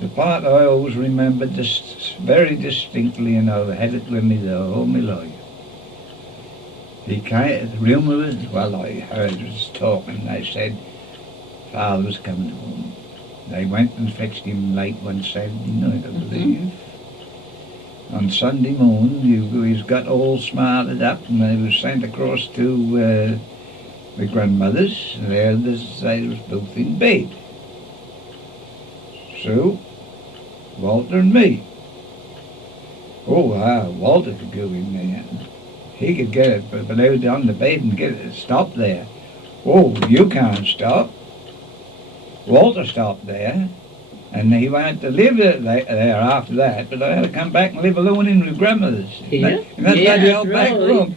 The part I always remember very distinctly, and I've had it with me the whole my life. He came, the rumour was, well, I heard us talking, they said father was coming home. They went and fetched him late one Saturday night, I believe. On Sunday morning, he's got all smarted up, and they was sent across to my grandmother's, and there they was both in bed. So, Walter and me. Oh, wow, Walter could go in there. He could get it out on the bed and get it stop there. Oh, you can't stop. Walter stopped there, and he went to live there after that, but I had to come back and live alone in my grandmother's. Yeah. And that's Yeah, the old that's back right. room.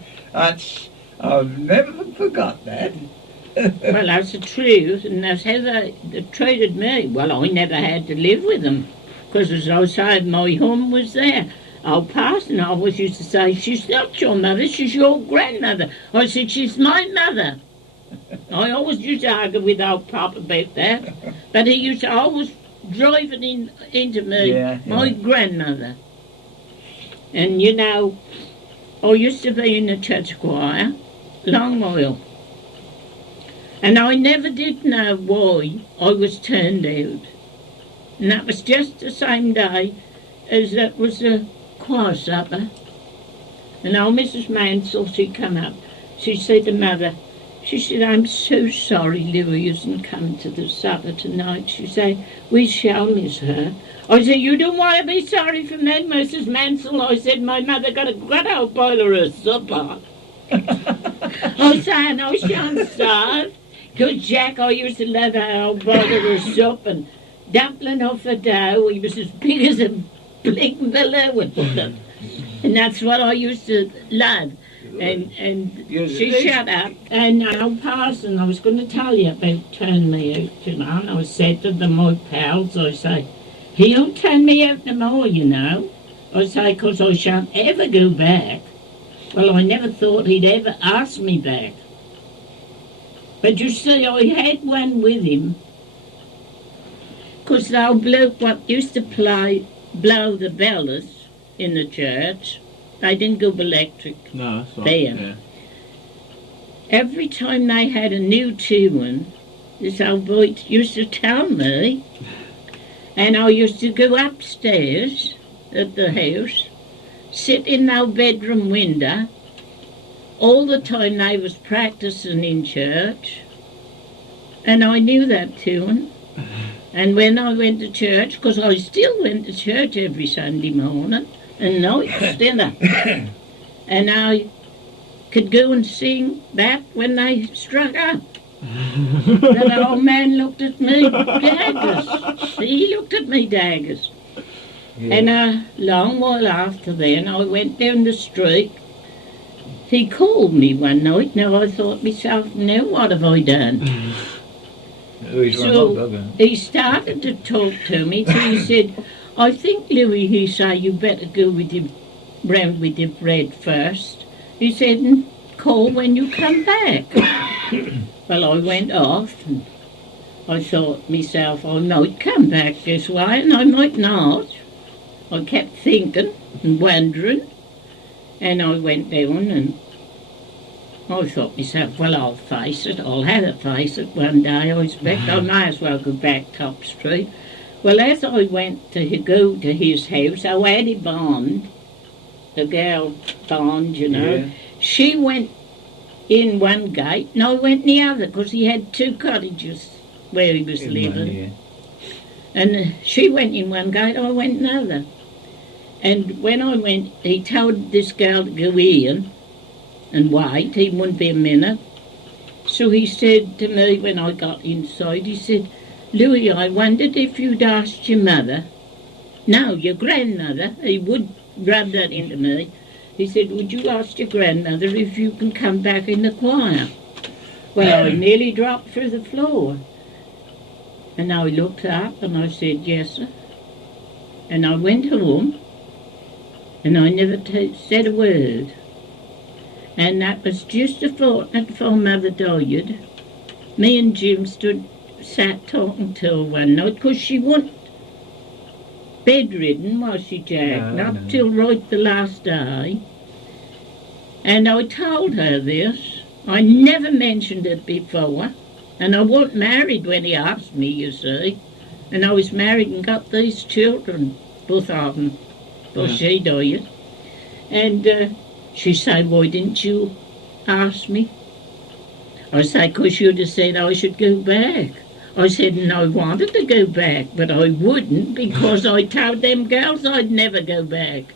I've never forgot that. Well, that's the truth, and that's how they treated me. Well, I never had to live with them, because as I said, my home was there. Our parson always used to say, she's not your mother, she's your grandmother. I said, she's my mother. I always used to argue with old Pop about that, but he used to always drive it into me, my grandmother. And you know, I used to be in the church choir, long while. And I never did know why I was turned out. And that was just the same day as that was the choir supper. And old Mrs. Mansell, she come up. She said to Mother, she said, I'm so sorry Louie isn't coming to the supper tonight. She said, we shall miss her. I said, you don't want to be sorry for me, Mrs. Mansell. I said, my mother got a good old boiler of supper. I said, I shan't starve. Because Jack, I used to love our old boiler of soup and dumpling off the dough. He was as big as a blinking balloon. And that's what I used to love. And she shut up. And our parson, I was going to tell you about turning me out, you know. And I said to my pals, I say, he'll turn me out no more, you know. I say, because I shan't ever go back. Well, I never thought he'd ever ask me back. But you see, I had one with him, because the old bloke what used to blow the bells in the church, they didn't go electric No, that's right. there. Yeah. Every time they had a new tune, this old boy used to tell me, and I used to go upstairs at the house, sit in our bedroom window, all the time they was practicing in church, and I knew that tune. And when I went to church, because I still went to church every Sunday morning and night dinner, and I could go and sing that when they struck up. That old man looked at me daggers. He looked at me daggers. Yeah. And a long while after then, I went down the street. He called me one night. Now I thought myself, now what have I done? So he started to talk to me. So he said, I think, Louis, he said, you better go with your, round with your bread first. He said, and call when you come back. Well, I went off, and I thought myself, I might come back this way, and I might not. I kept thinking and wondering, and I went down, and I thought myself, well, I'll face it. I'll have to face it one day, I expect. I may as well go back Top Street. Well, as I went to go to his house, Addie Bond, the girl Bond, you know, yeah. She went in one gate, and I went in the other, because he had two cottages where he was living. And she went in one gate, I went in another. And when I went, he told this girl to go in and wait, he wouldn't be a minute. So he said to me when I got inside, he said, Louis, I wondered if you'd asked your mother, no, your grandmother, he would rub that into me. He said, would you ask your grandmother if you can come back in the choir? Well, I nearly dropped through the floor. And I looked up and I said, yes, sir. And I went home and I never said a word. And that was just a fortnight before Mother died. Me and Jim sat talking to her one night, because she wouldn't bedridden, was she, Jack? No, Not no. till right the last day. And I told her this. I never mentioned it before. And I wasn't married when he asked me, you see. And I was married and got these children, both of them. Well, Yeah. she died. And she said, why didn't you ask me? I said, 'cause you'd have said I should go back. I said, and I wanted to go back, but I wouldn't because I told them girls I'd never go back.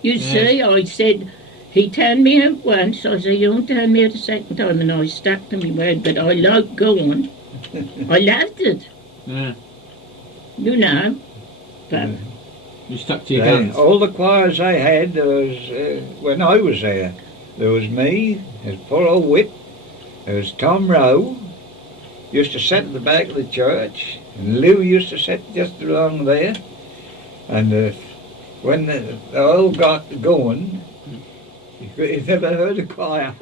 You see, I said, he turned me out once. I said, you won't turn me out a second time. And I stuck to my word, but I liked going. I loved it, Yeah. you know. But You stuck to your Yeah, guns. all the choirs I had, there was, when I was there was me, there's poor old Whip, there was Tom Rowe, used to sit at the back of the church, and Lou used to sit just along there. And when they all got going, you never heard a choir.